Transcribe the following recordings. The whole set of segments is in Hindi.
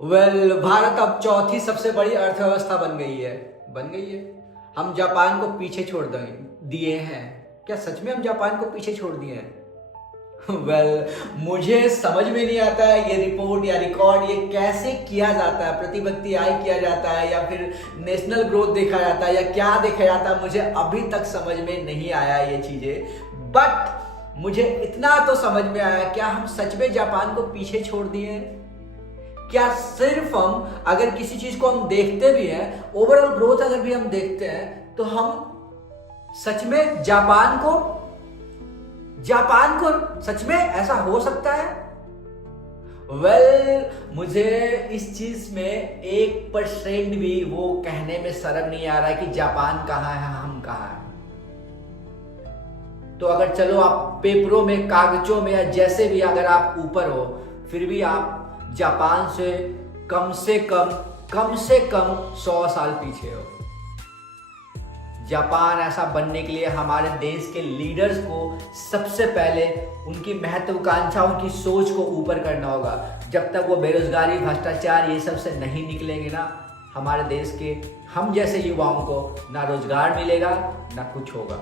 भारत अब चौथी सबसे बड़ी अर्थव्यवस्था बन गई है। हम जापान को पीछे छोड़ दिए हैं। क्या सच में हम जापान को पीछे छोड़ दिए हैं? मुझे समझ में नहीं आता है ये रिपोर्ट या रिकॉर्ड ये कैसे किया जाता है, प्रतिव्यक्ति आय किया जाता है या फिर नेशनल ग्रोथ देखा जाता है या क्या देखा जाता है, मुझे अभी तक समझ में नहीं आया ये चीजें। बट मुझे इतना तो समझ में आया, क्या हम सच में जापान को पीछे छोड़ दिए हैं? क्या सिर्फ हम अगर किसी चीज को हम देखते भी हैं, ओवरऑल ग्रोथ अगर भी हम देखते हैं, तो हम सच में जापान को सच में ऐसा हो सकता है? मुझे इस चीज में 1% भी वो कहने में शर्म नहीं आ रहा है कि जापान कहाँ है, हम कहाँ हैं। तो अगर चलो आप पेपरों में, कागजों में या जैसे भी अगर आप ऊपर हो, फिर भी आप जापान से कम से कम 100 साल पीछे हो। जापान ऐसा बनने के लिए हमारे देश के लीडर्स को सबसे पहले उनकी महत्वाकांक्षा, उनकी सोच को ऊपर करना होगा। जब तक वो बेरोजगारी, भ्रष्टाचार ये सब से नहीं निकलेंगे ना, हमारे देश के हम जैसे युवाओं को ना रोजगार मिलेगा ना कुछ होगा।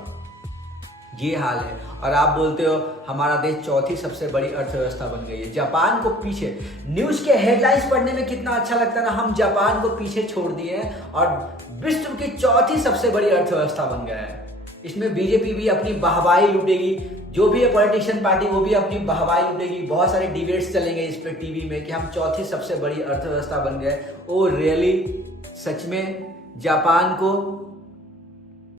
ये हाल है। और आप बोलते हो हमारा देश चौथी सबसे बड़ी अर्थव्यवस्था बन गई है, जापान को पीछे। न्यूज के हेडलाइंस पढ़ने में कितना अच्छा लगता है ना, हम जापान को पीछे छोड़ दिए हैं और विश्व की चौथी सबसे बड़ी अर्थव्यवस्था बन गया है। इसमें बीजेपी भी अपनी वाहवाही लूटेगी, जो भी है पॉलिटिशियन पार्टी वो भी अपनी वाहवाही लूटेगी। बहुत सारे डिबेट्स चलेंगे इस पे टीवी में कि हम चौथी सबसे बड़ी अर्थव्यवस्था बन गए। ओ रियली, सच में जापान को